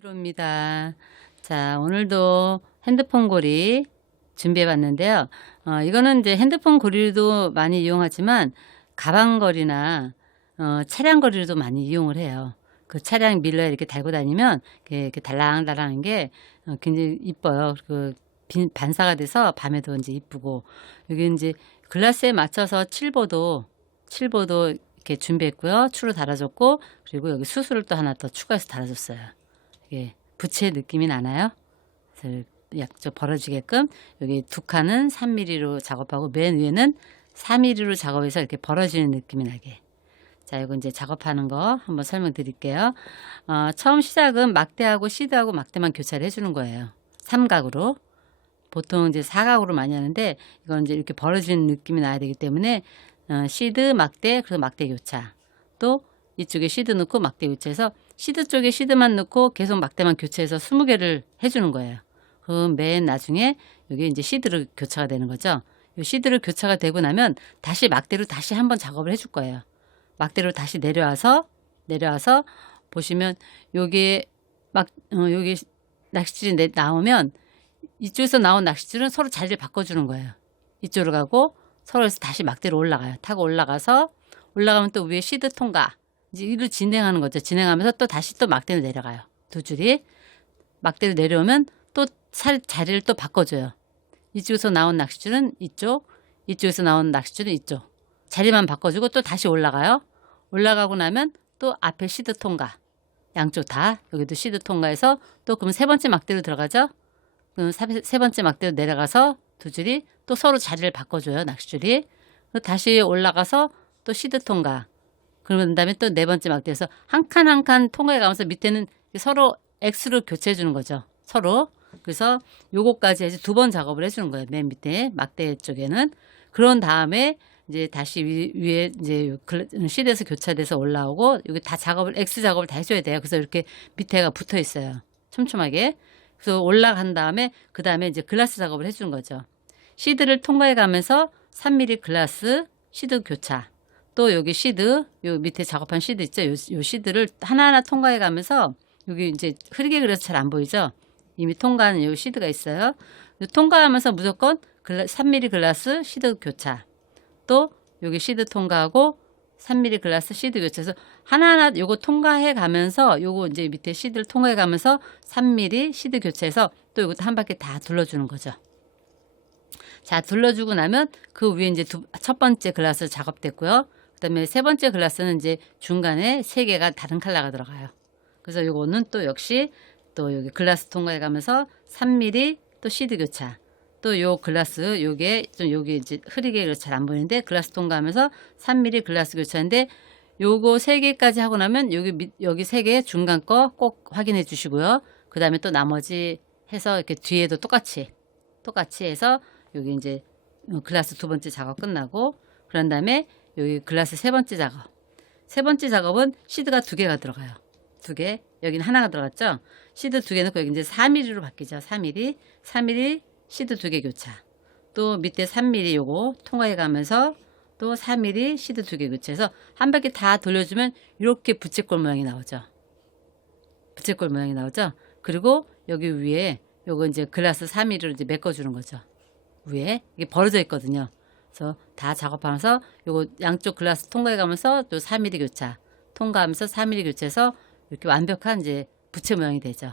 들어옵니다. 자, 오늘도 핸드폰 고리 준비해 봤는데요. 이거는 이제 핸드폰 고리도 많이 이용하지만 가방 거리나 차량 거리로도 많이 이용을 해요. 그 차량 밀러에 이렇게 달고 다니면 이렇게 달랑달랑한 게 굉장히 이뻐요. 그 반사가 돼서 밤에도 이제 이쁘고, 여기 이제 글라스에 맞춰서 칠보도 이렇게 준비했고요. 추로 달아줬고, 그리고 여기 수술을 또 하나 더 추가해서 달아줬어요. 예, 부채 느낌이 나나요? 그래서 약간 벌어지게끔 여기 두 칸은 3mm로 작업하고 맨 위에는 4mm로 작업해서 이렇게 벌어지는 느낌이 나게. 자, 이거 이제 작업하는 거 한번 설명드릴게요. 처음 시작은 막대하고 시드하고 막대만 교차를 해주는 거예요. 삼각으로. 보통 이제 사각으로 많이 하는데 이건 이제 이렇게 벌어지는 느낌이 나야 되기 때문에 시드, 막대, 그리고 막대 교차. 또 이쪽에 시드 넣고 막대 교체해서 시드 쪽에 시드만 넣고 계속 막대만 교체해서 20개를 해주는 거예요. 그럼 맨 나중에 여기 이제 시드로 교차가 되는 거죠. 이 시드로 교차가 되고 나면 다시 막대로 다시 한번 작업을 해줄 거예요. 막대로 다시 내려와서 보시면 여기 여기 낚싯줄이 나오면 이쪽에서 나온 낚싯줄은 서로 자리를 바꿔주는 거예요. 이쪽으로 가고 서로에서 다시 막대로 올라가요. 타고 올라가면 또 위에 시드 통과. 이제 이를 진행하는 거죠. 진행하면서 또 다시 또 막대로 내려가요. 두 줄이. 막대로 내려오면 또 자리를 또 바꿔줘요. 이쪽에서 나온 낚싯줄은 이쪽, 이쪽에서 나온 낚싯줄은 이쪽. 자리만 바꿔주고 또 다시 올라가요. 올라가고 나면 또 앞에 시드 통과. 양쪽 다 여기도 시드 통과해서 또 그럼 세 번째 막대로 들어가죠. 그럼 세 번째 막대로 내려가서 두 줄이 또 서로 자리를 바꿔줘요. 낚싯줄이. 다시 올라가서 또 시드 통과. 그러면 다음에 또 네 번째 막대에서 한 칸 한 칸 통과해 가면서 밑에는 서로 X로 교체해 주는 거죠. 서로. 그래서 요거까지 해서 두 번 작업을 해주는 거예요. 맨 밑에 막대 쪽에는. 그런 다음에 이제 다시 위에 이제 실에서 교차돼서 올라오고 여기 다 X 작업을 다 해줘야 돼요. 그래서 이렇게 밑에가 붙어 있어요. 촘촘하게. 그래서 올라간 다음에 그 다음에 이제 글라스 작업을 해주는 거죠. 시드를 통과해 가면서 3mm 글라스 시드 교차. 또 여기 시드, 요 밑에 작업한 시드 있죠? 요 시드를 하나하나 통과해 가면서 여기 이제 흐리게 그려서 잘 안 보이죠? 이미 통과하는 요 시드가 있어요. 통과하면서 무조건 3mm 글라스 시드 교차. 또 여기 시드 통과하고 3mm 글라스 시드 교체해서 하나하나 요거 통과해 가면서 요거 이제 밑에 시드를 통과해 가면서 3mm 시드 교체해서 또 요것도 한 바퀴 다 둘러주는 거죠. 자, 둘러주고 나면 그 위에 이제 첫 번째 글라스 작업됐고요. 그다음에 세 번째 글라스는 이제 중간에 세 개가 다른 컬러가 들어가요. 그래서 요거는 또 역시 또 여기 글라스 통과해 가면서 3mm 또 시드 교차. 또 요 글라스 요게 좀 여기 이제 흐리게 잘 안 보이는데 글라스 통과하면서 3mm 글라스 교차인데 요거 세 개까지 하고 나면 여기 세 개 중간 거 꼭 확인해 주시고요. 그다음에 또 나머지 해서 이렇게 뒤에도 똑같이 해서 여기 이제 글라스 두 번째 작업 끝나고 그런 다음에 여기 글라스 세 번째 작업. 세 번째 작업은 시드가 두 개가 들어가요. 두 개. 여기는 하나가 들어갔죠. 시드 두 개 넣고 여기 이제 4mm로 바뀌죠. 4mm 시드 두 개 교차. 또 밑에 3mm 요거 통과해 가면서 또 4mm 시드 두 개 교체해서 한 바퀴 다 돌려주면 이렇게 부채꼴 모양이 나오죠. 부채꼴 모양이 나오죠. 그리고 여기 위에 요거 이제 글라스 3mm로 이제 메꿔주는 거죠. 위에 이게 벌어져 있거든요. 그래서 다 작업하면서 요거 양쪽 글라스 통과해 가면서 또 4mm 교차 통과하면서 4mm 교체해서 이렇게 완벽한 이제 부채 모양이 되죠.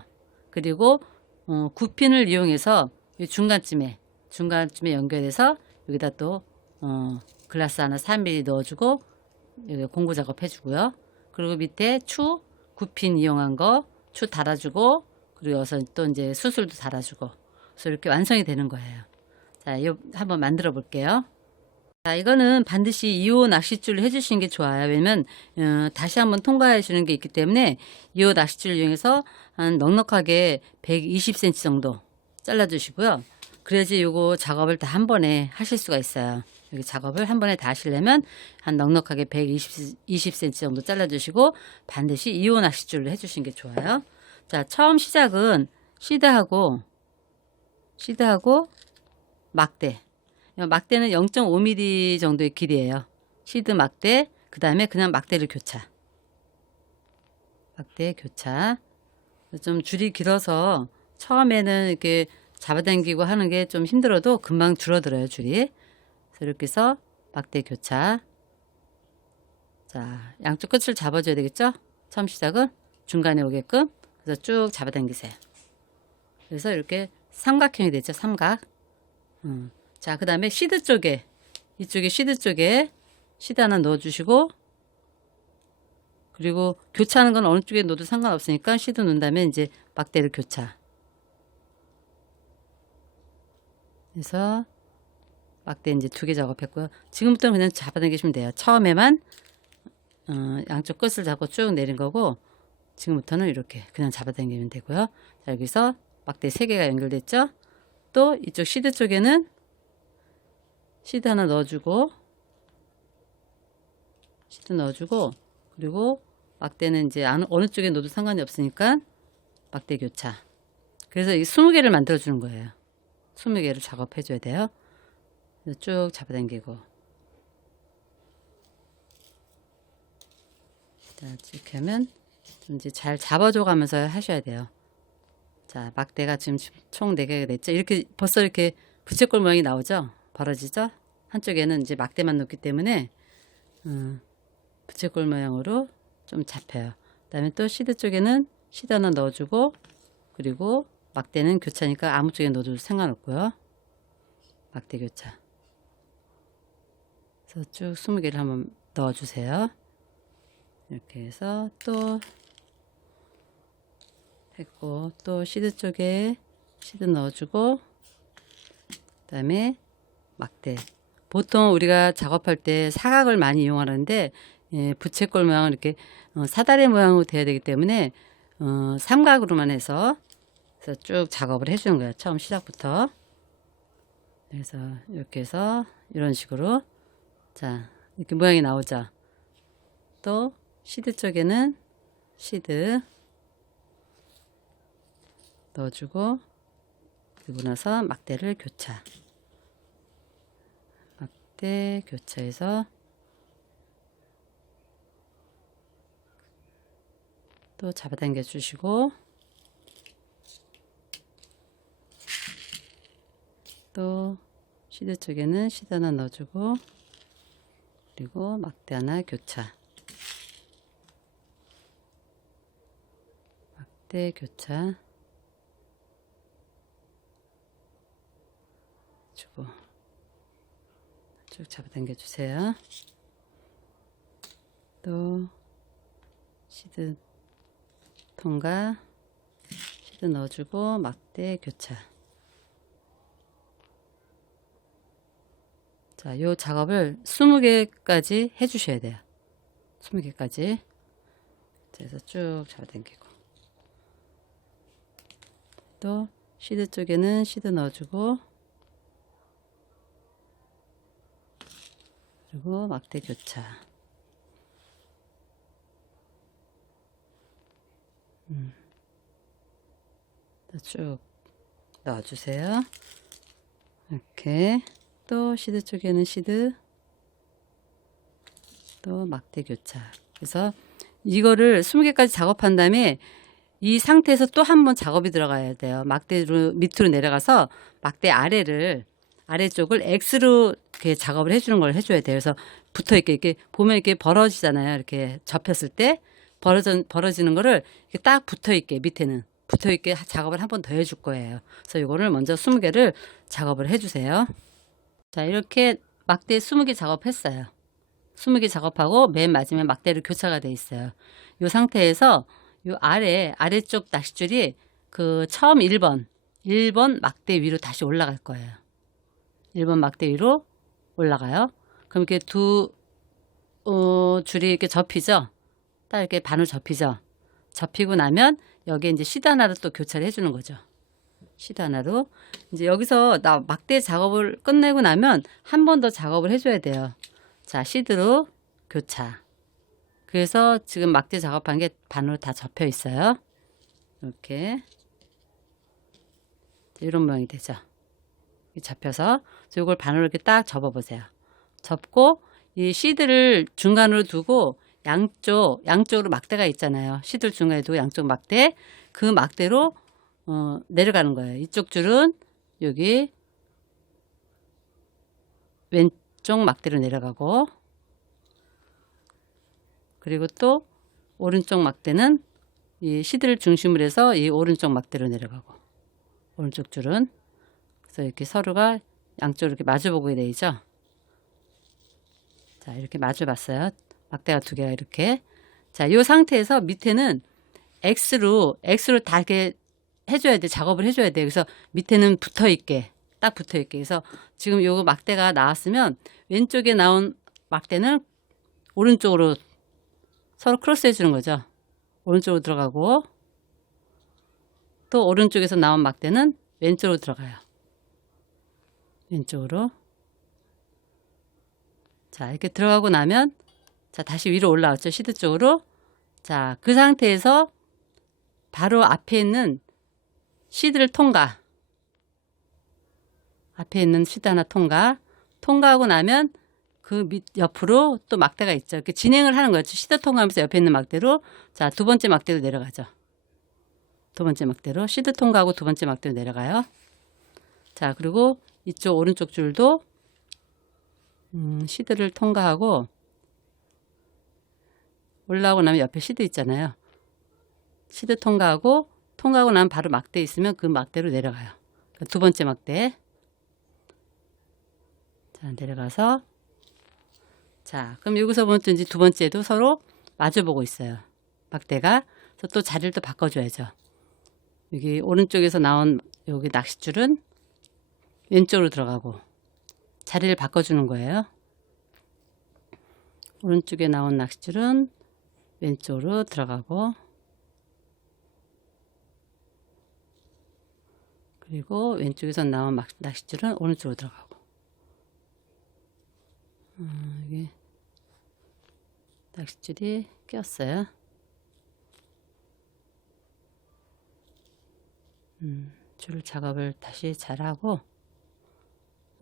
그리고 9핀을 이용해서 이 중간쯤에 연결해서 여기다 또 글라스 하나 3mm 넣어주고 여기 공구 작업 해주고요. 그리고 밑에 9핀 이용한 거 추 달아주고 그리고 여기서 또 이제 수술도 달아주고 그래서 이렇게 완성이 되는 거예요. 자, 이거 한번 만들어 볼게요. 자, 이거는 반드시 2호 낚싯줄을 해주시는 게 좋아요. 왜냐면 다시 한번 통과해 주는 게 있기 때문에 2호 낚싯줄을 이용해서 한 넉넉하게 120cm 정도 잘라주시고요. 그래야지 요거 작업을 다 한 번에 하실 수가 있어요. 여기 작업을 한 번에 다 하시려면 한 넉넉하게 120cm 정도 잘라주시고 반드시 2호 낚싯줄을 해주시는 게 좋아요. 자, 처음 시작은 시드하고 막대. 막대는 0.5mm 정도의 길이에요. 시드 막대, 그 다음에 그냥 막대를 교차. 막대 교차. 좀 줄이 길어서 처음에는 이렇게 잡아당기고 하는 게 좀 힘들어도 금방 줄어들어요, 줄이. 그래서 이렇게 해서 막대 교차. 자, 양쪽 끝을 잡아줘야 되겠죠? 처음 시작은 중간에 오게끔. 그래서 쭉 잡아당기세요. 그래서 이렇게 삼각형이 되죠, 삼각. 자, 그 다음에 시드 쪽에, 이쪽에 시드 쪽에 시드 하나 넣어주시고, 그리고 교차하는 건 어느 쪽에 넣어도 상관없으니까 시드 넣은 다음에 이제 막대를 교차. 그래서 막대 이제 2개 작업했고요. 지금부터는 그냥 잡아당기시면 돼요. 처음에만 양쪽 끝을 잡고 쭉 내린 거고, 지금부터는 이렇게 그냥 잡아당기면 되고요. 자, 여기서 막대 3개가 연결됐죠? 또 이쪽 시드 쪽에는 시드 하나 넣어주고, 시드 넣어주고, 그리고 막대는 이제 어느 쪽에 넣어도 상관이 없으니까 막대 교차. 그래서 이 20개를 만들어 주는 거예요. 20개를 작업해 줘야 돼요. 쭉 잡아당기고. 자, 이렇게 하면 좀 이제 잘 잡아줘 가면서 하셔야 돼요. 자, 막대가 지금 총 4개가 됐죠. 이렇게 벌써 이렇게 부채꼴 모양이 나오죠. 벌어지죠. 한쪽에는 이제 막대만 넣기 때문에 부채꼴 모양으로 좀 잡혀요. 그 다음에 또 시드 쪽에는 시드 하나 넣어주고, 그리고 막대는 교차니까 아무 쪽에 넣어도 상관없고요. 막대 교차. 그래서 쭉 20개를 한번 넣어주세요. 이렇게 해서 또 했고, 또 시드 쪽에 시드 넣어주고, 그 다음에 막대. 보통 우리가 작업할 때 사각을 많이 이용하는데, 예, 부채꼴 모양은 이렇게 사다리 모양으로 돼야 되기 때문에 삼각으로만 해서 그래서 쭉 작업을 해주는 거예요. 처음 시작부터. 그래서 이렇게 해서 이런 식으로, 자, 이렇게 모양이 나오죠. 또 시드 쪽에는 시드 넣어주고, 그리고 나서 막대를 교차. 막대 교차해서 또 잡아당겨 주시고, 또 시드 쪽에는 시드 하나 넣어주고, 그리고 막대 하나 교차. 막대 교차 주고 쭉 잡아당겨 주세요. 또 시드 통과 시드 넣어주고 막대 교차. 자, 요 작업을 20개까지 해주셔야 돼요. 20개까지. 그래서 쭉 잡아당기고, 또 시드 쪽에는 시드 넣어주고, 그리고 막대 교차. 쭉 넣어주세요. 이렇게. 또 시드 쪽에는 시드, 또 막대 교차. 그래서 이거를 20개까지 작업한 다음에 이 상태에서 또 한 번 작업이 들어가야 돼요. 막대로 밑으로 내려가서 막대 아래쪽을 X로 이렇게 작업을 해주는 걸 해줘야 돼요. 그래서 붙어 있게, 이렇게 보면 이렇게 벌어지잖아요. 이렇게 접혔을 때 벌어지는 거를 이렇게 딱 붙어 있게, 밑에는 붙어 있게 작업을 한 번 더 해줄 거예요. 그래서 이거를 먼저 20개를 작업을 해주세요. 자, 이렇게 막대 20개 작업했어요. 20개 작업하고 맨 마지막에 막대를 교차가 돼 있어요. 이 상태에서 이 아래쪽 낚싯줄이 그 처음 1번 막대 위로 다시 올라갈 거예요. 1번 막대 위로 올라가요. 그럼 이렇게 줄이 이렇게 접히죠. 딱 이렇게 반으로 접히죠. 접히고 나면 여기에 이제 시드 하나로 또 교차를 해주는 거죠. 시드 하나로. 이제 여기서 막대 작업을 끝내고 나면 한 번 더 작업을 해줘야 돼요. 자, 시드로 교차. 그래서 지금 막대 작업한 게 반으로 다 접혀 있어요. 이렇게. 이런 모양이 되죠. 잡혀서. 이걸 반으로 이렇게 딱 접어보세요. 접고 이 시드를 중간으로 두고 양쪽으로 막대가 있잖아요. 시드를 중간에 두고 양쪽 막대. 그 막대로 내려가는 거예요. 이쪽 줄은 여기 왼쪽 막대로 내려가고, 그리고 또 오른쪽 막대는 이 시드를 중심으로 해서 이 오른쪽 막대로 내려가고, 오른쪽 줄은 그래서 이렇게 서로가 양쪽으로 이렇게 마주보게 되죠. 자, 이렇게 마주봤어요. 막대가 두 개가 이렇게. 자, 이 상태에서 밑에는 X로 다 이렇게 해줘야 돼. 작업을 해줘야 돼. 그래서 밑에는 붙어 있게, 딱 붙어 있게. 그래서 지금 요 막대가 나왔으면 왼쪽에 나온 막대는 오른쪽으로 서로 크로스 해주는 거죠. 오른쪽으로 들어가고, 또 오른쪽에서 나온 막대는 왼쪽으로 들어가요. 왼쪽으로. 자, 이렇게 들어가고 나면, 자, 다시 위로 올라왔죠. 시드 쪽으로. 자, 그 상태에서 바로 앞에 있는 시드를 통과. 앞에 있는 시드 하나 통과하고 나면 그 밑 옆으로 또 막대가 있죠. 이렇게 진행을 하는 거죠. 시드 통과하면서 옆에 있는 막대로, 자, 두 번째 막대로 내려가죠. 두 번째 막대로 시드 통과하고 두 번째 막대로 내려가요. 자, 그리고 이쪽 오른쪽 줄도 시드를 통과하고 올라오고 나면 옆에 시드 있잖아요. 시드 통과하고 나면 바로 막대 있으면 그 막대로 내려가요. 두 번째 막대. 자, 내려가서, 자, 그럼 여기서 보면 또 이제 두 번째도 서로 마주보고 있어요. 막대가. 그래서 또 자리를 또 바꿔줘야죠. 여기 오른쪽에서 나온 여기 낚싯줄은 왼쪽으로 들어가고 자리를 바꿔주는 거예요. 오른쪽에 나온 낚싯줄은 왼쪽으로 들어가고, 그리고 왼쪽에서 나온 낚싯줄은 오른쪽으로 들어가고. 여기 낚싯줄이 꼈어요. 줄 작업을 다시 잘하고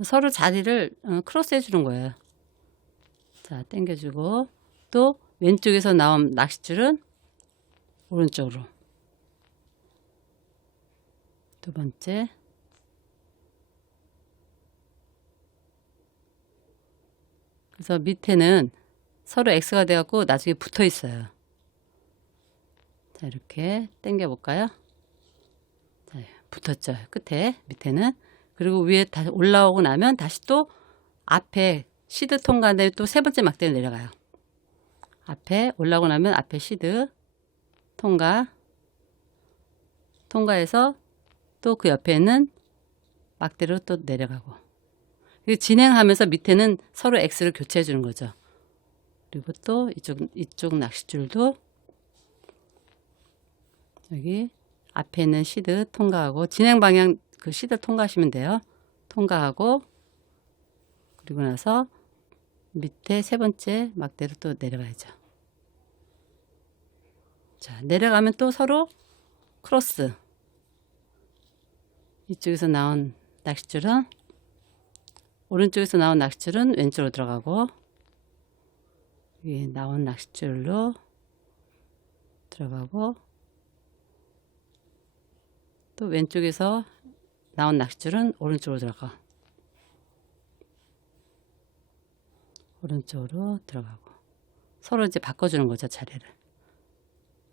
서로 자리를 크로스 해주는 거예요. 자, 당겨주고, 또 왼쪽에서 나온 낚싯줄은 오른쪽으로. 두 번째. 그래서 밑에는 서로 X가 돼갖고 나중에 붙어 있어요. 자, 이렇게 당겨 볼까요? 자, 붙었죠. 끝에, 밑에는. 그리고 위에 다시 올라오고 나면 다시 또 앞에 시드 통과한 다음에 또 세 번째 막대를 내려가요. 앞에 올라오고 나면 앞에 시드 통과해서 또 그 옆에 있는 막대로 또 내려가고. 진행하면서 밑에는 서로 X를 교체해 주는 거죠. 그리고 또 이쪽 낚싯줄도 여기 앞에 있는 시드 통과하고, 진행 방향 그 시드 통과하시면 돼요. 통과하고, 그리고 나서 밑에 세 번째 막대로 또 내려가야죠. 자, 내려가면 또 서로 크로스. 이쪽에서 나온 낚싯줄은, 오른쪽에서 나온 낚싯줄은 왼쪽으로 들어가고, 위에 나온 낚싯줄로 들어가고, 또 왼쪽에서 나온 낚싯줄은 오른쪽으로 들어가. 오른쪽으로 들어가고. 서로 이제 바꿔주는 거죠, 자리를.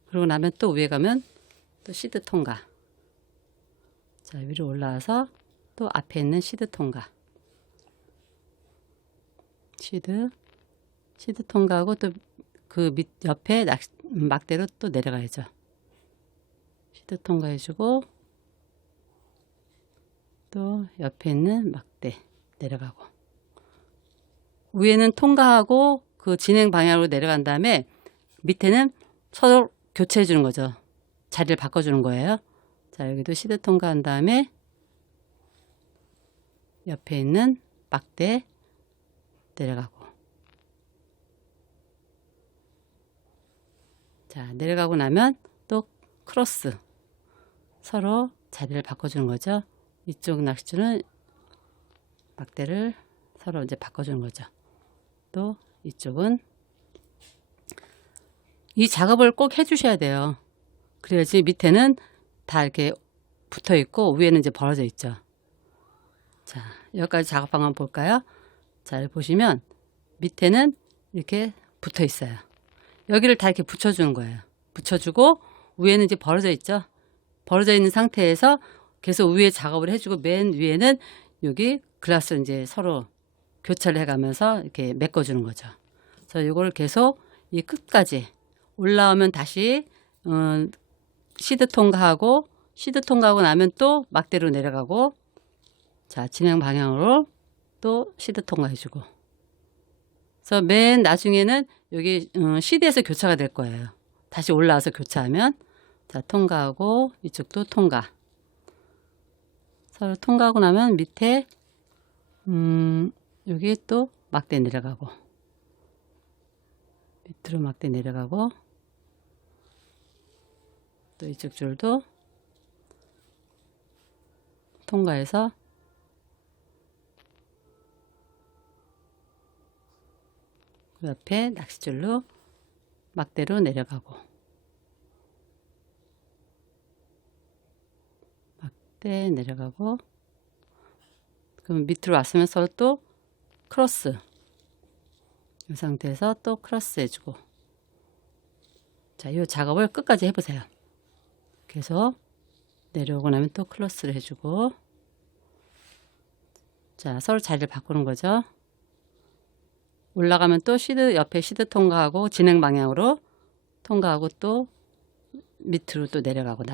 그러고 나면 또 위에 가면 또 시드 통과. 자, 위로 올라와서 또 앞에 있는 시드 통과. 시드 통과하고 또 그 밑 옆에 막대로 또 내려가야죠. 시드 통과해주고, 또 옆에 있는 막대 내려가고, 위에는 통과하고 그 진행 방향으로 내려간 다음에 밑에는 서로 교체해 주는 거죠. 자리를 바꿔주는 거예요. 자, 여기도 시드 통과한 다음에 옆에 있는 막대 내려가고. 자, 내려가고 나면 또 크로스. 서로 자리를 바꿔주는 거죠. 이쪽 낚싯줄은 막대를 서로 이제 바꿔주는 거죠. 또 이쪽은 이 작업을 꼭 해주셔야 돼요. 그래야지 밑에는 다 이렇게 붙어 있고 위에는 이제 벌어져 있죠. 자, 여기까지 작업 방안 볼까요? 자, 여기 보시면 밑에는 이렇게 붙어 있어요. 여기를 다 이렇게 붙여주는 거예요. 붙여주고 위에는 이제 벌어져 있죠. 벌어져 있는 상태에서 계속 위에 작업을 해주고 맨 위에는 여기 글라스를 이제 서로 교차를 해가면서 이렇게 메꿔주는 거죠. 그래서 이걸 계속 이 끝까지 올라오면 다시 시드 통과하고 시드 통과하고 나면 또 막대로 내려가고 자 진행 방향으로 또 시드 통과해주고 그래서 맨 나중에는 여기 시드에서 교차가 될 거예요. 다시 올라와서 교차하면 자 통과하고 이쪽도 통과 서로 통과하고 나면 밑에 여기 또 막대 내려가고 밑으로 막대 내려가고 또 이쪽 줄도 통과해서 그 옆에 낚싯줄로 막대로 내려가고 막대 내려가고 그럼 밑으로 왔으면 서로 또 크로스 이 상태에서 또 크로스 해주고 자, 이 작업을 끝까지 해보세요. 계속 내려오고 나면 또 크로스를 해주고 자 서로 자리를 바꾸는 거죠. 올라가면 또 시드 옆에 시드 통과하고 진행 방향으로 통과하고 또 밑으로 또 내려가고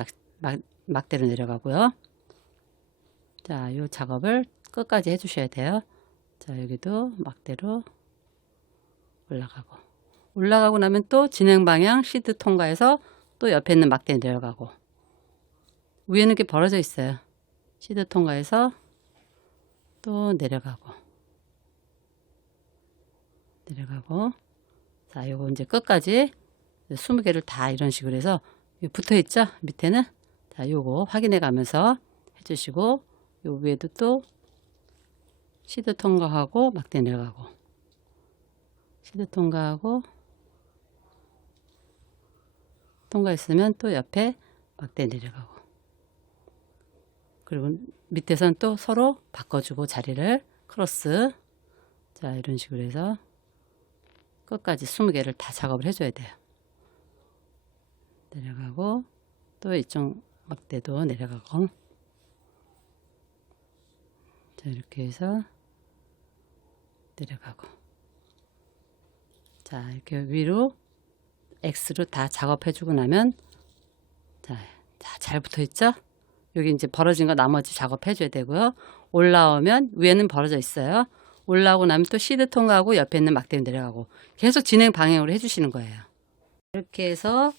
막대로 내려가고요. 자, 이 작업을 끝까지 해주셔야 돼요. 자, 여기도 막대로 올라가고 나면 또 진행 방향 시드 통과해서 또 옆에 있는 막대 내려가고 위에는 이렇게 벌어져 있어요. 시드 통과해서 또 내려가고 자 요거 이제 끝까지 20개를 다 이런 식으로 해서 붙어 있죠 밑에는 자 요거 확인해 가면서 해주시고 요 위에도 또 시드 통과하고 막대 내려가고 시드 통과하고 통과했으면 또 옆에 막대 내려가고 그리고 밑에서는 또 서로 바꿔주고 자리를 크로스 자 이런 식으로 해서 끝까지 20개를 다 작업을 해줘야 돼요. 내려가고 또 이쪽 막대도 내려가고 자 이렇게 해서 내려가고 자 이렇게 위로 X로 다 작업해주고 나면 자 잘 붙어있죠? 여기 이제 벌어진 거 나머지 작업해줘야 되고요. 올라오면 위에는 벌어져 있어요. 올라오고 나면 또 시드 통과하고 옆에 있는 막대로 내려가고 계속 진행 방향으로 해주시는 거예요. 이렇게 해서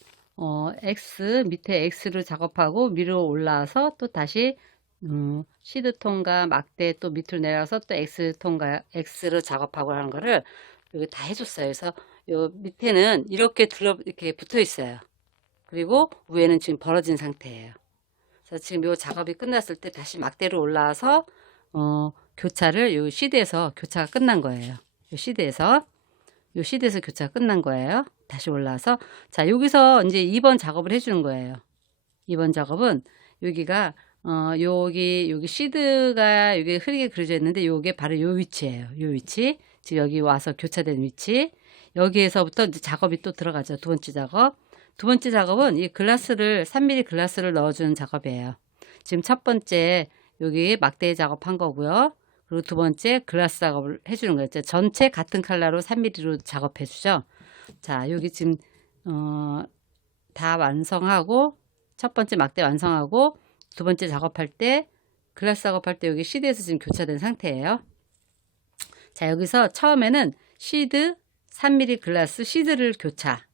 X 밑에 X를 작업하고 위로 올라와서 또 다시 시드 통과 막대 또 밑으로 내려가서 또 X 통과 X를 작업하고 하는 거를 여기 다 해줬어요. 그래서 요 밑에는 이렇게 이렇게 붙어 있어요. 그리고 위에는 지금 벌어진 상태예요. 그래서 지금 요 작업이 끝났을 때 다시 막대로 올라와서 교차를 요 시드에서 교차가 끝난 거예요. 요 시드에서 교차가 끝난 거예요. 다시 올라와서 자 여기서 이제 2번 작업을 해주는 거예요. 2번 작업은 여기가 여기 시드가 여기 흐리게 그려져 있는데 요게 바로 요 위치예요. 요 위치 지금 여기 와서 교차된 위치 여기에서부터 이제 작업이 또 들어가죠. 두 번째 작업. 두 번째 작업은 이 글라스를 3mm 글라스를 넣어주는 작업이에요. 지금 첫 번째 여기 막대 작업한 거고요. 그리고 두 번째 글라스 작업을 해주는 거예요. 전체 같은 컬러로 3mm로 작업해 주죠. 자 여기 지금 다 완성하고 첫 번째 막대 완성하고 두 번째 작업할 때 글라스 작업할 때 여기 시드에서 지금 교차된 상태예요. 자 여기서 처음에는 시드 3mm 글라스 시드를 교차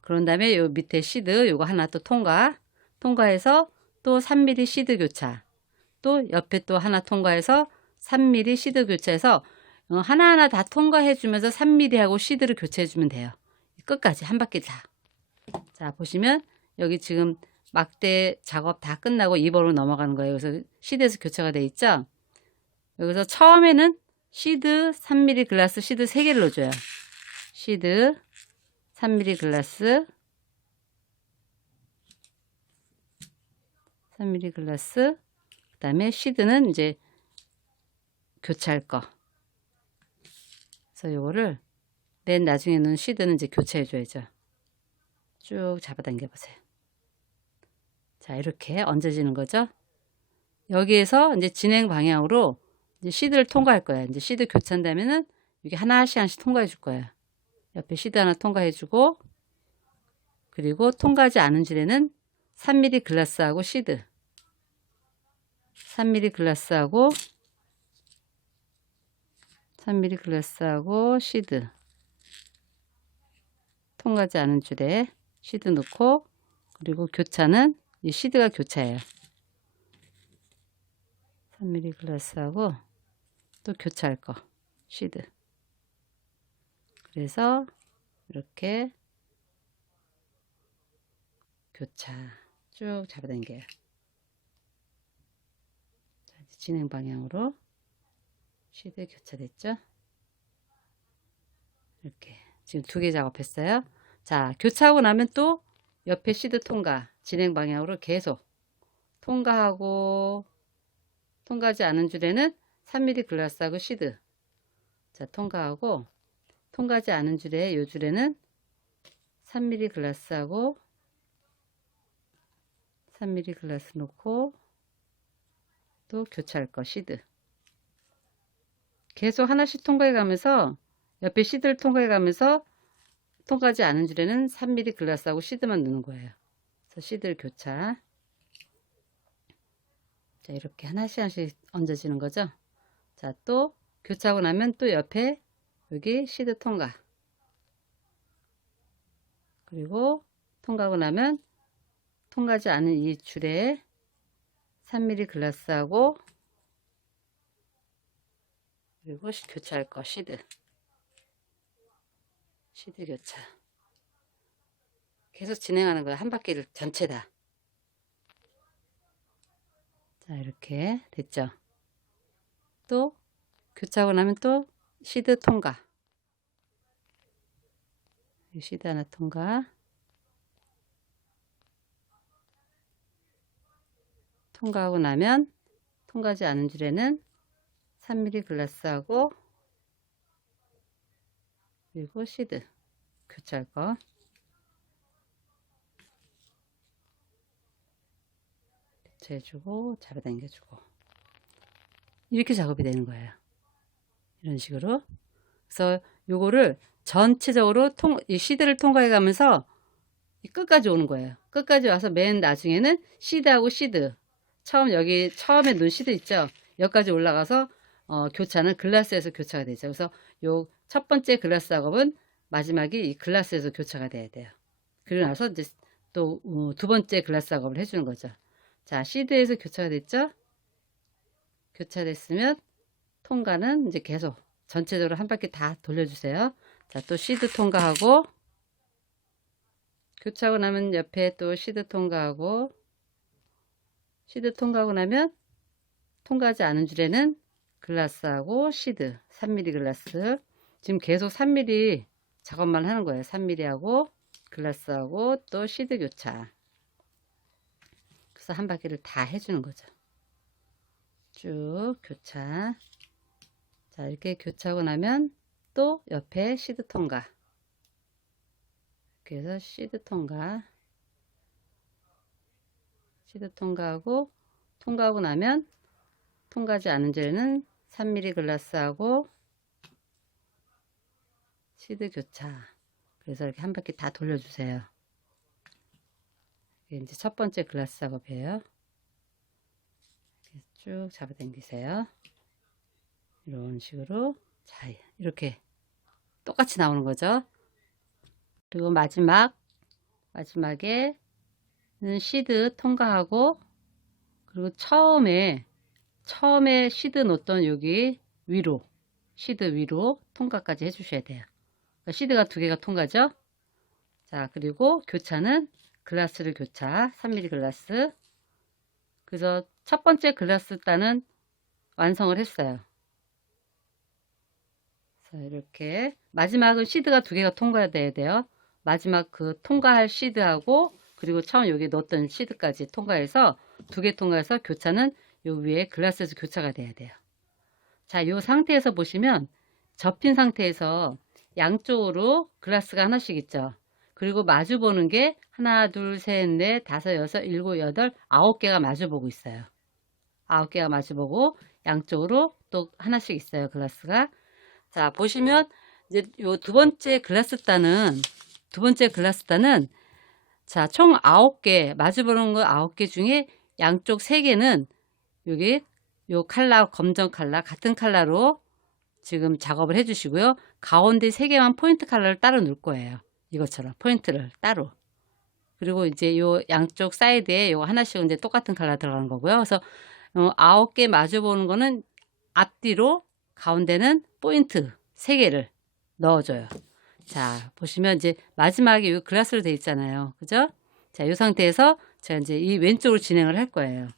그런 다음에 요 밑에 시드 요거 하나 또 통과해서 또 3mm 시드 교차 또 옆에 또 하나 통과해서 3mm 시드 교차해서 하나하나 다 통과해 주면서 3mm 하고 시드를 교체해 주면 돼요. 끝까지 한 바퀴 다. 자 보시면 여기 지금 막대 작업 다 끝나고 2번으로 넘어가는 거예요. 그래서 시드에서 교차가 돼 있죠. 여기서 처음에는 시드 3mm 글라스 시드 3개를 넣어줘요. 시드 3mm 글라스 3mm 글라스. 그 다음에 시드는 이제 교체할 거. 그래서 요거를 맨 나중에 넣은 시드는 이제 교체해 줘야죠. 쭉 잡아당겨 보세요. 자, 이렇게 얹어지는 거죠. 여기에서 이제 진행 방향으로 이제 시드를 통과할 거야. 이제 시드 교체한다면은 이게 하나씩 통과해 줄 거야. 옆에 시드 하나 통과해 주고, 그리고 통과하지 않은 줄에는 3mm 글라스하고 시드, 3mm 글라스하고 3mm 글라스하고 시드, 통과하지 않은 줄에 시드 넣고, 그리고 교차는 이 시드가 교차예요. 3mm 글라스하고 또 교차할 거 시드. 그래서 이렇게 교차 쭉 잡아당겨요. 자, 진행 방향으로 시드 교차됐죠? 이렇게 지금 2개 작업했어요. 자, 교차하고 나면 또 옆에 시드 통과, 진행 방향으로 계속 통과하고, 통과하지 않은 줄에는 3mm 글라스하고 시드. 자, 통과하고, 통과하지 않은 줄에 요 줄에는 3mm 글라스하고 3mm 글라스 놓고 또 교차할 거 시드. 계속 하나씩 통과해 가면서 옆에 시드를 통과해 가면서 통과하지 않은 줄에는 3mm 글라스하고 시드만 넣는 거예요. 그래서 시드를 교차. 자, 이렇게 하나씩 얹어지는 거죠. 자, 또 교차하고 나면 또 옆에 여기 시드 통과. 그리고 통과하고 나면 통과하지 않은 이 줄에 3mm 글라스하고 그리고 교차할 거 시드. 시드 교차. 계속 진행하는 거야. 한 바퀴를 전체 다. 자, 이렇게 됐죠. 또 교차하고 나면 또 시드 통과. 시드 하나 통과. 통과하고 나면 통과하지 않은 줄에는 3mm 글라스하고 그리고 시드 교차할 거. 교체해주고 잡아당겨주고 이렇게 작업이 되는 거예요. 이런 식으로. 그래서 요거를 전체적으로 이 시드를 통과해 가면서 끝까지 오는 거예요. 끝까지 와서 맨 나중에는 시드하고 시드, 여기 처음에 놓은 시드 있죠. 여기까지 올라가서 교차는 글라스에서 교차가 되죠. 그래서 요 첫 번째 글라스 작업은 마지막에 이 글라스에서 교차가 돼야 돼요. 그리고 나서 이제 또 두 번째 글라스 작업을 해주는 거죠. 자, 시드에서 교차가 됐죠. 교차됐으면 통과는 이제 계속 전체적으로 한 바퀴 다 돌려주세요. 자, 또 시드 통과하고 교차하고 나면 옆에 또 시드 통과하고 시드 통과하고 나면 통과하지 않은 줄에는 글라스하고 시드 3mm 글라스. 지금 계속 3mm 작업만 하는 거예요. 3mm 하고 글라스하고 또 시드 교차. 그래서 한 바퀴를 다 해주는 거죠. 쭉 교차. 자, 이렇게 교차하고 나면 또 옆에 시드 통과. 그래서 시드 통과. 시드 통과하고 통과하고 나면 통과하지 않은 줄에는 3mm 글라스하고 시드 교차. 그래서 이렇게 한 바퀴 다 돌려주세요. 이게 이제 첫 번째 글라스 작업이에요. 쭉 잡아당기세요. 이런 식으로. 자, 이렇게 똑같이 나오는 거죠. 그리고 마지막에는 시드 통과하고 그리고 처음에 시드 놓던 여기 위로 시드 위로 통과까지 해주셔야 돼요. 그러니까 시드가 2개가 통과죠. 자, 그리고 교차는 글라스를 교차 3mm 글라스. 그래서 첫 번째 글라스 단은 완성을 했어요. 자, 이렇게 마지막은 시드가 2개가 통과돼야 돼요. 마지막 그 통과할 시드하고 그리고 처음 여기 넣었던 시드까지 통과해서 두 개 통과해서 교차는 요 위에 글라스에서 교차가 돼야 돼요. 자, 요 상태에서 보시면 접힌 상태에서 양쪽으로 글라스가 하나씩 있죠. 그리고 마주 보는 게 하나, 둘, 셋, 넷, 다섯, 여섯, 일곱, 여덟, 아홉 개가 마주 보고 있어요. 아홉 개가 마주 보고 양쪽으로 또 하나씩 있어요, 글라스가. 자, 보시면 이제 요 두 번째 글라스 단은 자, 총 9개, 마주 보는 거 9개 중에 양쪽 3개는 여기 요 칼라, 검정 칼라, 같은 칼라로 지금 작업을 해 주시고요. 가운데 3개만 포인트 칼라를 따로 넣을 거예요. 이것처럼 포인트를 따로. 그리고 이제 요 양쪽 사이드에 요 하나씩은 이제 똑같은 칼라 들어가는 거고요. 그래서 9개 마주 보는 거는 앞뒤로, 가운데는 포인트 3개를 넣어줘요. 자, 보시면 이제 마지막에 이 글라스로 되어 있잖아요. 그죠? 자, 이 상태에서 제가 이제 이 왼쪽으로 진행을 할 거예요.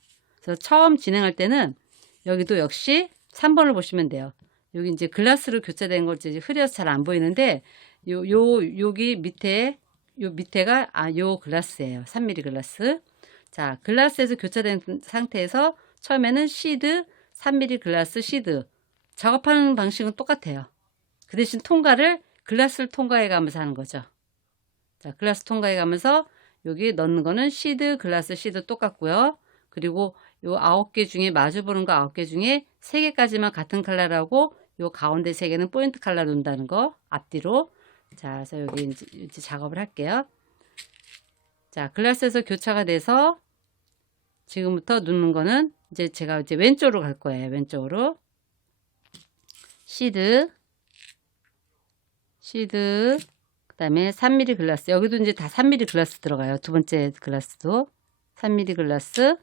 그래서 처음 진행할 때는 여기도 역시 3번을 보시면 돼요. 여기 이제 글라스로 교차된 걸 이제 흐려서 잘 안 보이는데, 여기 밑에가, 요 글라스예요. 3mm 글라스. 자, 글라스에서 교차된 상태에서 처음에는 시드, 3mm 글라스 시드. 작업하는 방식은 똑같아요. 그 대신 통과를 글라스를 통과해 가면서 하는 거죠. 자, 글라스 통과해 가면서 여기 넣는 거는 시드, 글라스, 시드 똑같고요. 그리고 요 9개 중에 마주 보는 거 9개 중에 3개까지만 같은 컬러라고 요 가운데 3개는 포인트 컬러 놓는다는 거 앞뒤로. 자, 그래서 여기 이제 작업을 할게요. 자, 글라스에서 교차가 돼서 지금부터 넣는 거는 이제 제가 이제 왼쪽으로 갈 거예요. 왼쪽으로. 시드, 그 다음에 3mm 글라스. 여기도 이제 다 3mm 글라스 들어가요. 두 번째 글라스도 3mm 글라스,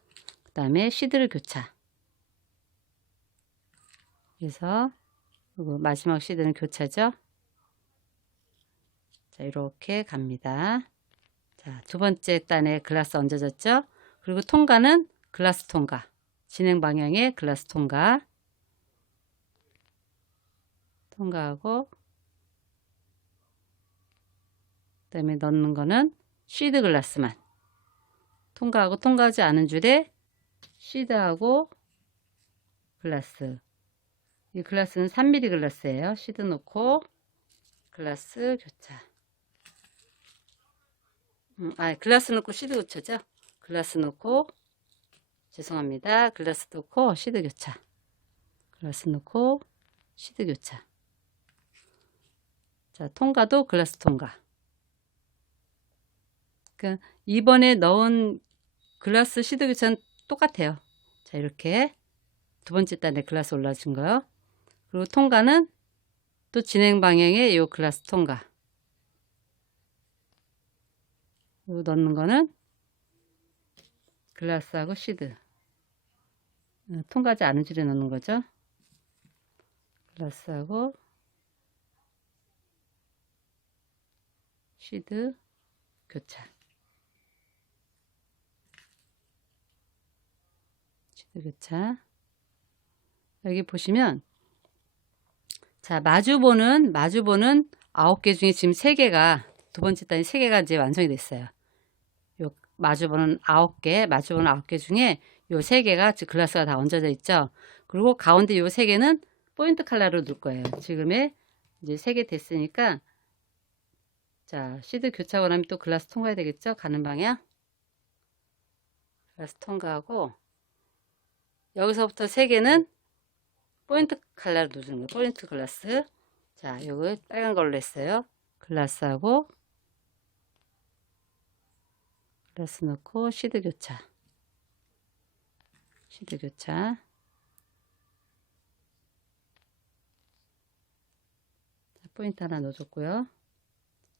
그 다음에 시드를 교차. 그래서 마지막 시드는 교차죠. 자, 이렇게 갑니다. 자, 두 번째 단에 글라스 얹어졌죠. 그리고 통과는 글라스 통과. 진행 방향의 글라스 통과. 통과하고, 그 다음에 넣는 거는 시드 글라스만. 통과하고 통과하지 않은 줄에 시드하고 글라스. 이 글라스는 3mm 글라스예요. 시드 넣고 글라스 교차. 글라스 넣고 시드 교차죠. 글라스 넣고, 죄송합니다. 글라스 넣고 시드 교차. 글라스 넣고 시드 교차. 자, 통과도 글라스 통과. 그러니까 이번에 넣은 글라스 시드 교차는 똑같아요. 자, 이렇게 두 번째 단에 글라스 올라준 거요. 그리고 통과는 또 진행 방향의 요 글라스 통과. 그리고 넣는 거는 글라스하고 시드. 통과하지 않은 줄에 넣는 거죠. 글라스하고 시드 교차. 시드 교차. 여기 보시면, 자, 마주보는 9개 중에 지금 3개가, 두 번째 단이 3개가 이제 완성이 됐어요. 요 마주보는 9개 중에 요 3개가 지금 글라스가 다 얹어져 있죠. 그리고 가운데 요 3개는 포인트 컬러로 넣을 거예요. 지금의 이제 3개 됐으니까, 자, 시드 교차하고 나면 또 글라스 통과해야 되겠죠? 가는 방향. 글라스 통과하고, 여기서부터 3개는 포인트 컬러로 누르는 거예요. 포인트 글라스. 자, 요거 빨간 걸로 했어요. 글라스하고 글라스 넣고 시드 교차. 시드 교차. 자, 포인트 하나 넣어줬고요.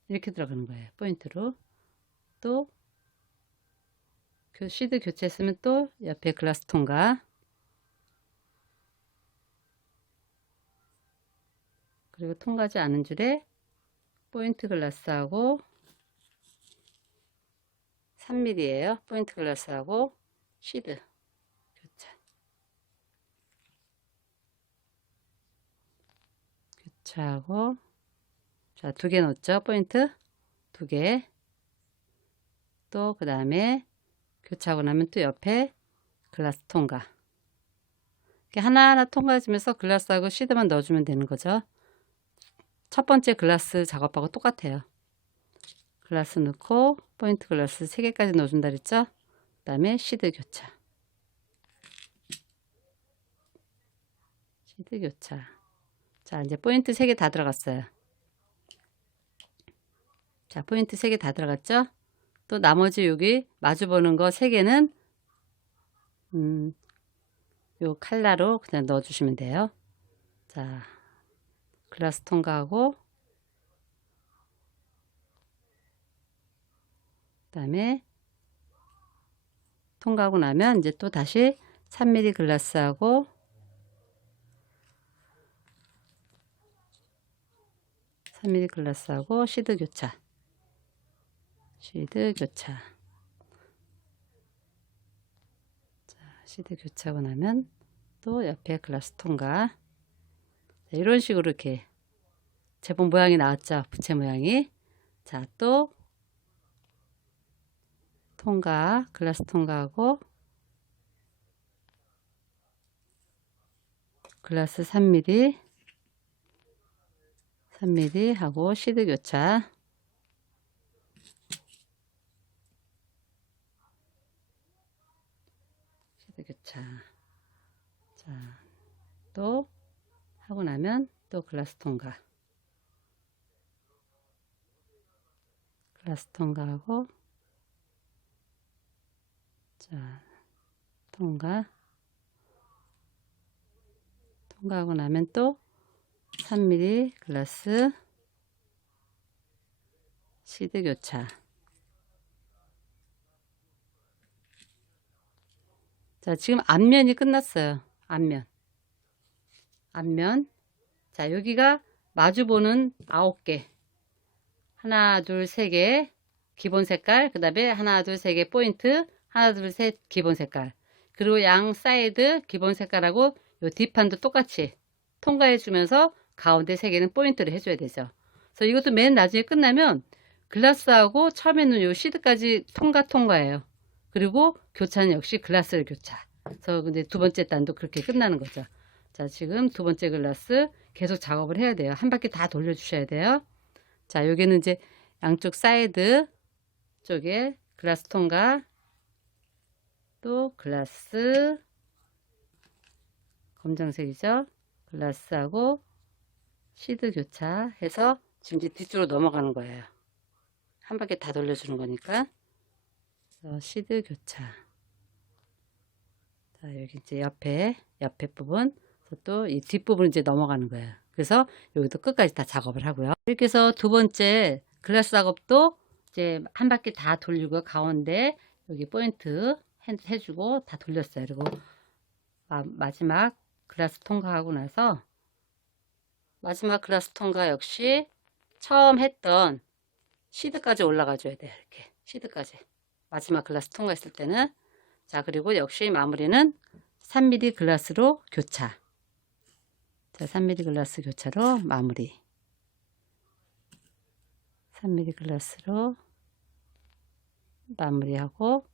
이렇게 들어가는 거예요. 포인트로. 또 시드 교체했으면 또 옆에 글라스 통과. 그리고 통과하지 않은 줄에 포인트 글라스하고 3mm예요. 포인트 글라스하고 시드 교차. 교차하고, 자, 2개 넣었죠. 포인트 2개. 또 그 다음에 교차하고 나면 또 옆에 글라스 통과. 이렇게 하나하나 통과해주면서 글라스하고 시드만 넣어주면 되는 거죠. 첫 번째 글라스 작업하고 똑같아요. 글라스 넣고 포인트 글라스 3개까지 넣어준다 그랬죠. 그 다음에 시드 교차. 시드 교차. 자, 이제 포인트 3개 다 들어갔어요. 자, 포인트 3개 다 들어갔죠. 또 나머지 여기 마주보는 거 3개는 요 칼라로 그냥 넣어주시면 돼요. 자, 글라스 통과하고 그 다음에 통과하고 나면 이제 또 다시 3mm 글라스하고 시드 교차. 시드 교차. 자, 시드 교차하고 나면 또 옆에 글라스 통과. 자, 이런 식으로 이렇게 제품 모양이 나왔죠. 부채 모양이. 자, 또 통과, 글라스 통과하고 글라스 3mm 하고 시드 교차. 시드 교차. 자, 또 하고 나면 또 글라스 통과. 글라스 통과하고 자, 통과하고 나면 또 3mm 글라스 시드 교차. 자, 지금 앞면이 끝났어요. 앞면. 자, 여기가 마주보는 9개. 하나, 둘, 3개 기본 색깔. 그 다음에 하나, 둘, 3개 포인트. 하나, 둘, 셋 기본 색깔. 그리고 양 사이드 기본 색깔하고 요 뒷판도 똑같이 통과해 주면서 가운데 3개는 포인트를 해줘야 되죠. 그래서 이것도 맨 나중에 끝나면 글라스하고 처음에는 요 시드까지 통과예요. 그리고 교차는 역시 글라스를 교차. 그래서 근데 두 번째 단도 그렇게 끝나는 거죠. 자, 지금 두 번째 글라스 계속 작업을 해야 돼요. 한 바퀴 다 돌려주셔야 돼요. 자, 여기는 이제 양쪽 사이드 쪽에 글라스 통과, 또 글라스 검정색이죠. 글라스하고 시드 교차해서 지금 이제 뒤쪽으로 넘어가는 거예요. 한 바퀴 다 돌려주는 거니까. 시드 교차. 자, 여기 이제 옆에 부분, 또 이 뒷부분 이제 넘어가는 거예요. 그래서 여기도 끝까지 다 작업을 하고요. 이렇게 해서 두 번째 글라스 작업도 이제 한 바퀴 다 돌리고 가운데 여기 포인트 해주고 다 돌렸어요. 그리고 마지막 글라스 통과하고 나서 마지막 글라스 통과 역시 처음 했던 시드까지 올라가 줘야 돼요. 이렇게 시드까지 마지막 글라스 통과했을 때는. 자, 그리고 역시 마무리는 3mm 글라스로 교차. 자, 3mm 글라스 교차로 마무리. 3mm 글라스로 마무리하고,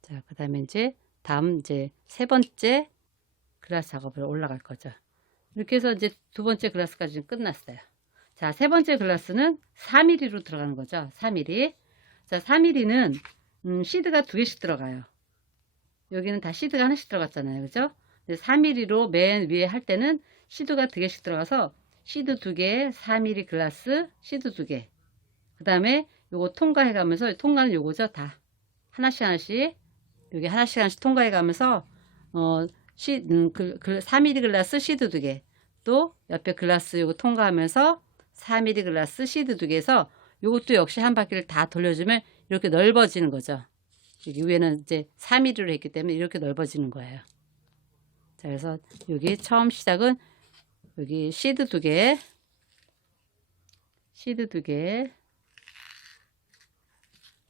자, 그 다음에 이제 다음 이제 세 번째 글라스 작업을 올라갈 거죠. 이렇게 해서 이제 두 번째 글라스까지 끝났어요. 자, 세 번째 글라스는 4mm로 들어가는 거죠. 4mm. 자, 3mm는 시드가 2개씩 들어가요. 여기는 다 시드가 하나씩 들어갔잖아요. 그죠? 4mm로 맨 위에 할 때는 시드가 2개씩 들어가서 시드 2개, 4mm 글라스, 시드 2개. 그 다음에 요거 통과해 가면서, 통과는 요거죠. 다. 하나씩. 여기 하나씩 통과해 가면서, 4mm 글라스 시드 2개. 또 옆에 글라스 요거 통과하면서 4mm 글라스 시드 2개에서 요것도 역시 한 바퀴를 다 돌려주면 이렇게 넓어지는 거죠. 여기 위에는 이제 3mm로 했기 때문에 이렇게 넓어지는 거예요. 자, 그래서 여기 처음 시작은 여기 시드 2개,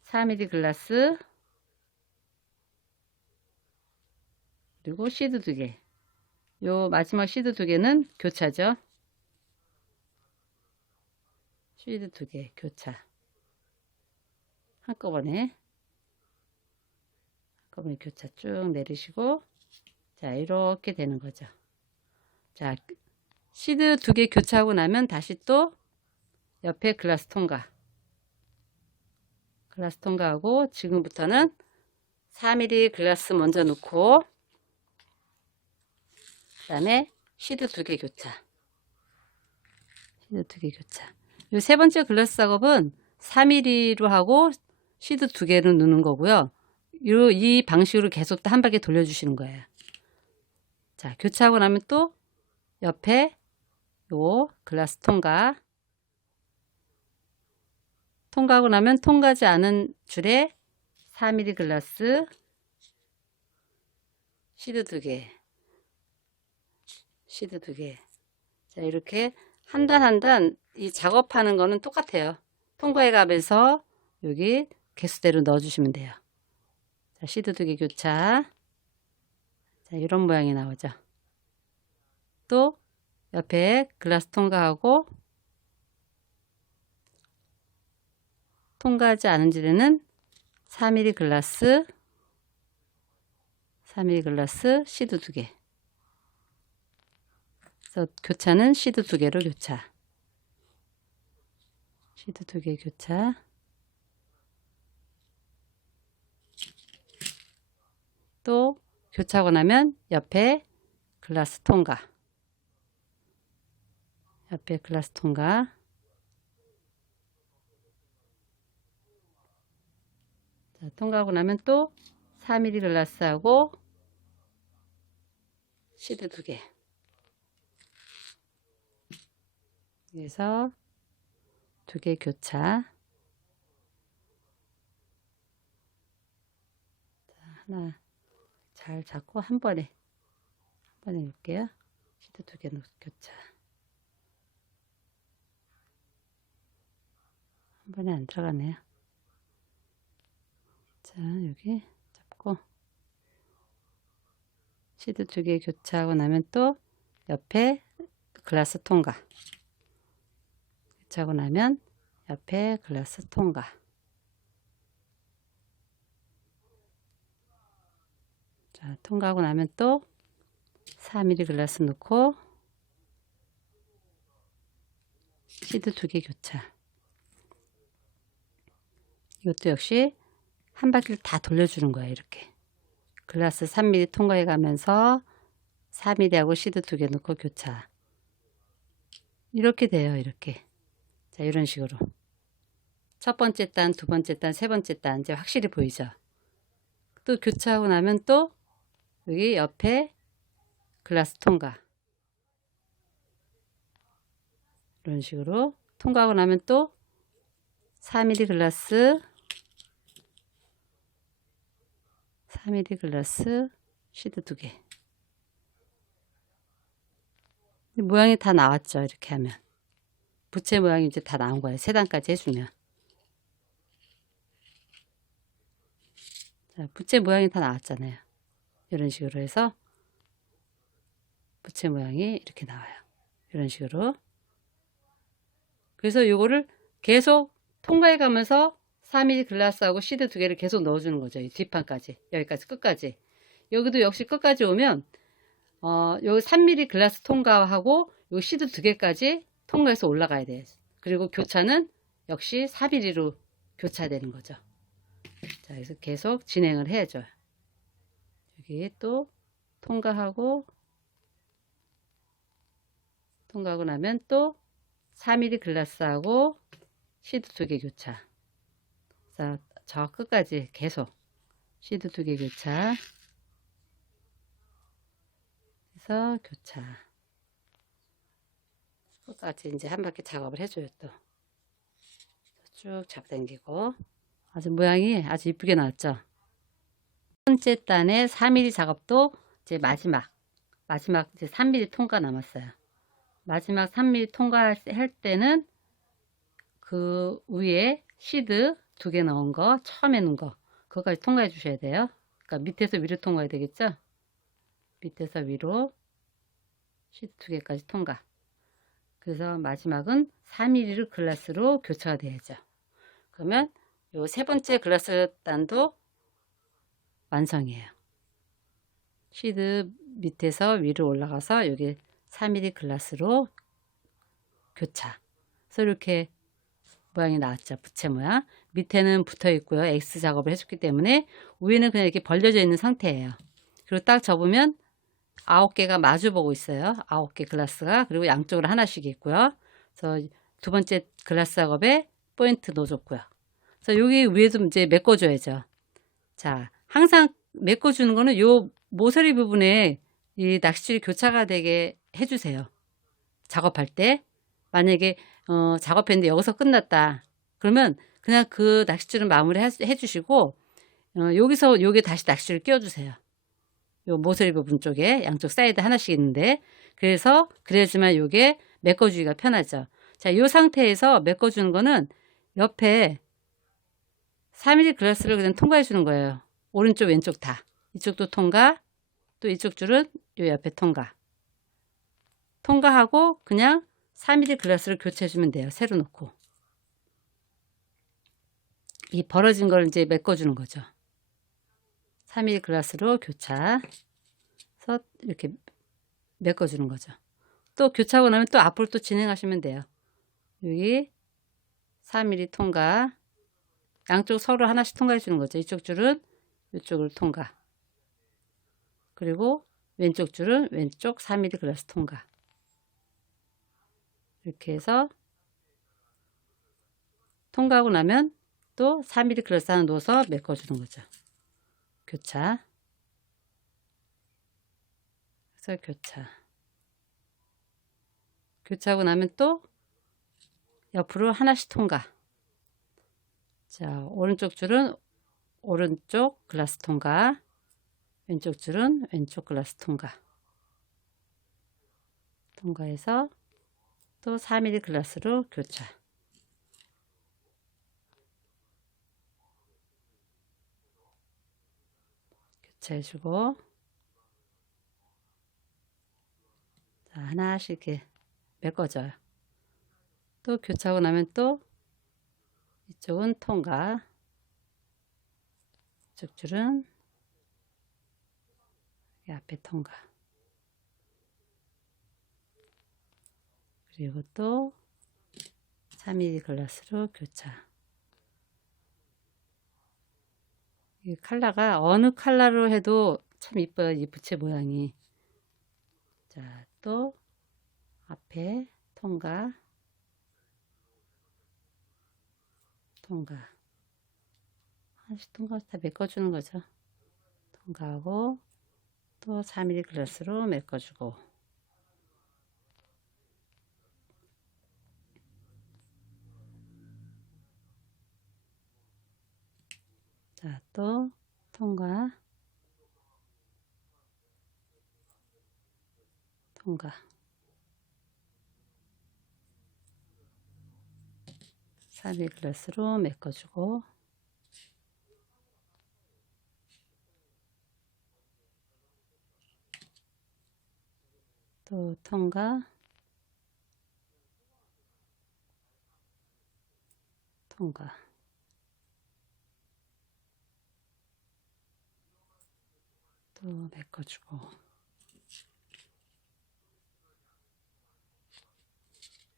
4mm 글라스, 그리고 시드 2개. 요 마지막 시드 2개는 교차죠. 시드 2개 교차. 한꺼번에 한꺼번에 교차 쭉 내리시고, 자, 이렇게 되는 거죠. 자, 시드 2개 교차하고 나면 다시 또 옆에 글라스 통과하고, 지금부터는 4mm 글라스 먼저 놓고, 그 다음에 시드 2개 교차. 시드 2개 교차. 이 세 번째 글라스 작업은 4mm로 하고 시드 2개로 넣는 거고요. 이 방식으로 계속 한 바퀴 돌려주시는 거예요. 자, 교차하고 나면 또 옆에 요 글라스 통과하고 나면 통과하지 않은 줄에 4mm 글라스 시드 2개. 자, 이렇게 한 단 한 단 이 작업하는 거는 똑같아요. 통과해 가면서 여기 개수대로 넣어주시면 돼요. 자, 시드 2개 교차. 자, 이런 모양이 나오죠. 또 옆에 글라스 통과하고, 통과하지 않은 줄에는 4mm 글라스 시드 2개. 그래서 교차는 시드 2개로 교차. 시드 2개 교차. 또 교차하고 나면 옆에 글라스 통과. 자, 통과하고 나면 또 4mm 글라스하고 시드 2개. 그래서 2개 교차. 자, 하나 잘 잡고 한 번에 놓을게요. 시드 2개 교차. 한 번에 안 들어가네요. 자, 여기 잡고 시드 2개 교차하고 나면 또 옆에 글라스 통과. 교차하고 나면 옆에 글라스 통과. 자, 통과하고 나면 또 4mm 글라스 넣고 시드 2개 교차. 이것도 역시 한 바퀴를 다 돌려주는 거예요. 이렇게 글라스 3mm 통과해 가면서 4mm하고 시드 2개 넣고 교차. 이렇게 돼요. 이렇게. 자, 이런 식으로 첫 번째 단, 두 번째 단, 세 번째 단 이제 확실히 보이죠. 또 교차하고 나면 또 여기 옆에 글라스 통과. 이런 식으로 통과하고 나면 또 4mm 글라스 시드 2개. 모양이 다 나왔죠. 이렇게 하면 부채 모양이 이제 다 나온 거예요. 3단까지 해주면. 자, 부채 모양이 다 나왔잖아요. 이런 식으로 해서 부채 모양이 이렇게 나와요. 이런 식으로. 그래서 요거를 계속 통과해 가면서 4mm 글라스하고 시드 2개를 계속 넣어주는 거죠. 이 뒷판까지. 여기까지 끝까지. 여기도 역시 끝까지 오면 요 3mm 글라스 통과하고 요 시드 2개까지 통과해서 올라가야 돼요. 그리고 교차는 역시 4mm로 교차되는 거죠. 자, 그래서 계속 진행을 해야죠. 여기 또 통과하고 나면 또 4mm 글라스하고 시드 2개 교차. 자, 저 끝까지 계속 시드 2개 교차. 해서 교차. 끝까지 이제 한 바퀴 작업을 해줘요. 또 쭉 잡당기고. 아주 모양이 아주 이쁘게 나왔죠. 첫 번째 단의 4mm 작업도 이제 마지막 이제 3mm 통과 남았어요. 마지막 3mm 통과할 때는 그 위에 시드 2개 넣은 거, 처음에 넣은 거, 그거까지 통과해 주셔야 돼요. 그러니까 밑에서 위로 통과해야 되겠죠. 밑에서 위로 시드 2개까지 통과. 그래서 마지막은 4mm를 글라스로 교차가 돼야죠. 그러면 요 세 번째 글라스 단도 완성이에요. 시드 밑에서 위로 올라가서 여기 4mm 글라스로 교차. 그래서 이렇게 모양이 나왔죠. 부채 모양. 밑에는 붙어 있고요. X 작업을 해줬기 때문에 위에는 그냥 이렇게 벌려져 있는 상태예요. 그리고 딱 접으면 9개가 마주 보고 있어요. 9개 글라스가. 그리고 양쪽으로 하나씩 있고요. 그래서 두 번째 글라스 작업에 포인트 넣어줬고요. 그래서 여기 위에도 이제 메꿔줘야죠. 자, 항상 메꿔주는 거는 요 모서리 부분에 이 낚싯줄이 교차가 되게 해주세요. 작업할 때. 만약에 작업했는데 여기서 끝났다. 그러면 그냥 그 낚싯줄은 마무리 해주시고 여기서 여기 다시 낚싯줄을 끼워주세요. 요 모서리 부분 쪽에 양쪽 사이드 하나씩 있는데 그래야지만 요게 메꿔주기가 편하죠. 자, 요 상태에서 메꿔주는 거는 옆에 3mm 글라스를 그냥 통과해 주는 거예요. 오른쪽 왼쪽 다. 이쪽도 통과, 또 이쪽 줄은 요 옆에 통과. 통과하고 그냥 3mm 글라스를 교체해 주면 돼요. 새로 놓고. 이 벌어진 걸 이제 메꿔주는 거죠. 3mm 글라스로 교차. 그래서 이렇게 메꿔주는 거죠. 또 교차하고 나면 또 앞으로 또 진행하시면 돼요. 여기 4mm 통과. 양쪽 서로 하나씩 통과해 주는 거죠. 이쪽 줄은 이쪽을 통과. 그리고 왼쪽 줄은 왼쪽 4mm 글라스 통과. 이렇게 해서 통과하고 나면 또 4mm 글라스 하나 넣어서 메꿔주는 거죠. 교차. 그래서 교차. 교차하고 나면 또 옆으로 하나씩 통과. 자, 오른쪽 줄은 오른쪽 글라스 통과. 왼쪽 줄은 왼쪽 글라스 통과. 통과해서 또 4mm 글라스로 교차. 교차해주고, 자, 하나씩 이렇게 메꿔줘요. 또 교차하고 나면 또 이쪽은 통과. 이쪽 줄은 이 앞에 통과. 그리고 또 3mm 글라스로 교차. 이 컬러가 어느 컬러로 해도 참 이뻐요. 이 부채 모양이. 자, 또 앞에 통과. 통과. 하나씩 통과해서 다 메꿔주는 거죠. 통과하고 또 4mm 글라스로 메꿔주고. 자, 또 통과. 통과. 4mm 글라스로 메꿔주고. 또 통과. 통과. 또 메꿔주고.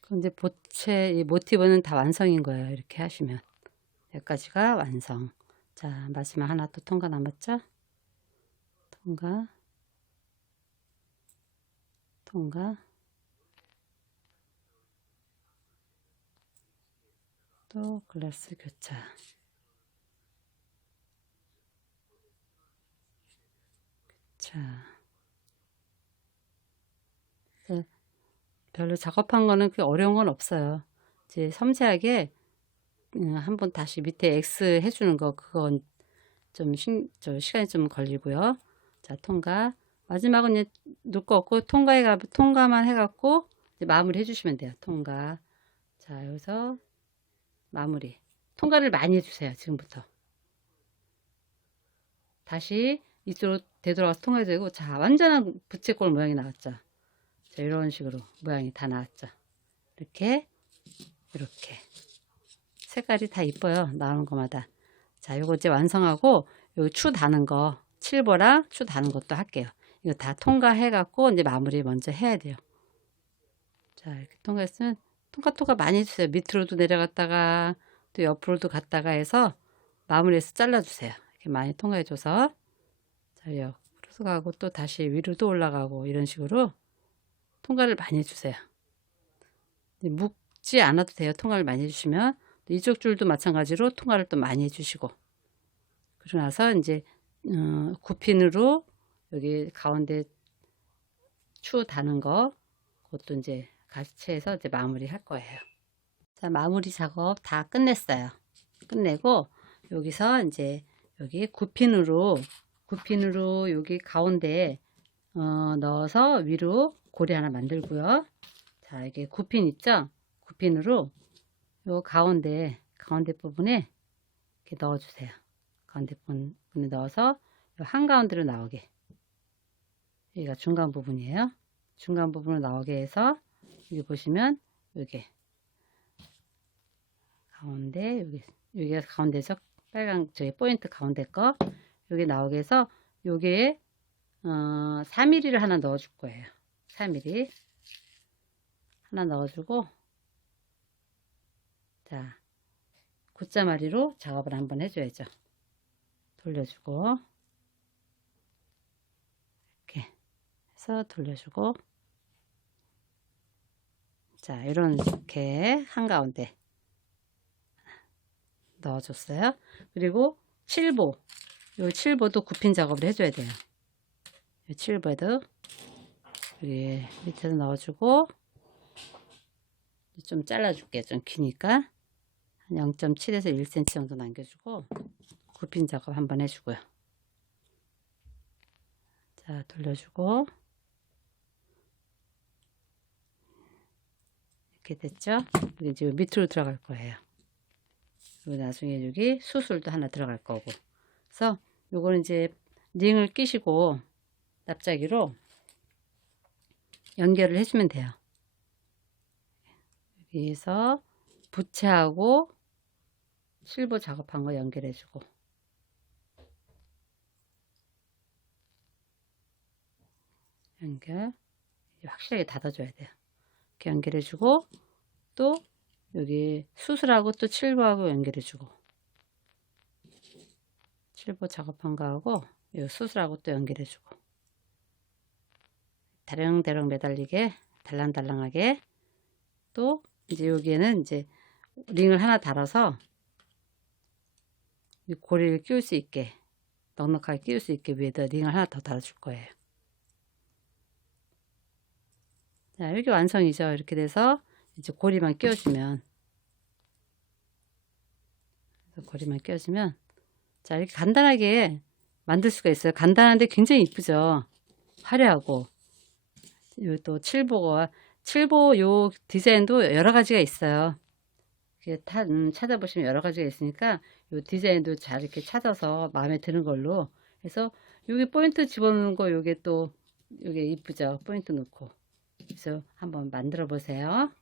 그럼 이제 보채 이 모티브는 다 완성인 거예요. 이렇게 하시면 여기까지가 완성. 자, 마지막 하나 또 통과 남았죠? 통과. 통과. 또 글라스 교차. 자, 별로 작업한 거는 그렇게 어려운 건 없어요. 이제 섬세하게 한번 다시 밑에 X 해주는 거 그건 좀 시간이 좀 걸리고요. 자, 통과. 마지막은 이제 놓을 거 없고 통과만 해갖고 이제 마무리 해주시면 돼요. 통과. 자, 여기서 마무리. 통과를 많이 해주세요. 지금부터. 다시 이쪽으로 되돌아가서 통과해도 되고, 자, 완전한 부채꼴 모양이 나왔죠. 자, 이런 식으로 모양이 다 나왔죠. 이렇게 색깔이 다 이뻐요. 나오는 것마다. 자, 요거 이제 완성하고 여기 추 다는 거, 칠보랑 추 다는 것도 할게요. 이거 다 통과해 갖고 이제 마무리 먼저 해야 돼요. 자, 이렇게 통과했으면 통과 많이 해주세요. 밑으로도 내려갔다가 또 옆으로도 갔다가 해서 마무리해서 잘라주세요. 이렇게 많이 통과해줘서 자, 옆으로도 가고 또 다시 위로도 올라가고 이런 식으로 통과를 많이 해주세요. 묶지 않아도 돼요. 통과를 많이 해주시면 이쪽 줄도 마찬가지로 통과를 또 많이 해주시고 그러고 나서 이제 굽핀으로 여기 가운데 추 다는 거 그것도 이제 같이 해서 이제 마무리 할 거예요. 자, 마무리 작업 다 끝냈어요. 끝내고 여기서 이제 여기 굽핀으로 여기 가운데 넣어서 위로 고리 하나 만들고요. 자, 이게 굽핀 있죠? 굽핀으로 요 가운데 부분에 이렇게 넣어주세요. 가운데 부분에 넣어서 요 한가운데로 나오게. 여기가 중간 부분이에요. 중간 부분으로 나오게 해서 여기 보시면 여기 가운데 여기가 가운데서 빨간 저기 포인트 가운데 거 여기 나오게 해서 여기에 4mm를 하나 넣어 줄 거예요. 4mm 하나 넣어주고 자, 굿자마리로 작업을 한번 해줘야죠. 돌려주고 이렇게 해서 돌려주고 자, 이렇게 한가운데 넣어줬어요. 그리고 칠보, 요 칠보도 굽힌 작업을 해줘야 돼요. 요 칠보도 여기 밑에서 넣어주고 좀 잘라줄게요. 좀 기니까 한 0.7에서 1cm 정도 남겨주고 굽힌 작업 한번 해주고요. 자, 돌려주고 이렇게 됐죠? 이제 밑으로 들어갈 거예요. 그리고 나중에 여기 수술도 하나 들어갈 거고. 그래서 요거는 이제 링을 끼시고 납작이로 연결을 해주면 돼요. 여기서 부채하고 실보 작업한 거 연결해주고 연결 확실하게 닫아줘야 돼요. 이렇게 연결해주고 또 여기 수술하고 또 칠보하고 연결해주고 칠보 작업한 거하고 이 수술하고 또 연결해주고 대령대령 매달리게 달랑달랑하게 또 이제 여기에는 이제 링을 하나 달아서 고리를 끼울 수 있게 넉넉하게 끼울 수 있게 위에다 링을 하나 더 달아줄 거예요. 자, 이렇게 완성이죠. 이렇게 돼서 이제 고리만 끼워주면 자, 이렇게 간단하게 만들 수가 있어요. 간단한데 굉장히 이쁘죠. 화려하고 또 칠보 요 디자인도 여러 가지가 있어요. 찾아보시면 여러 가지가 있으니까 요 디자인도 잘 이렇게 찾아서 마음에 드는 걸로 해서 여기 포인트 집어넣는 거 요게 또 요게 이쁘죠. 포인트 넣고 그래서 한번 만들어 보세요.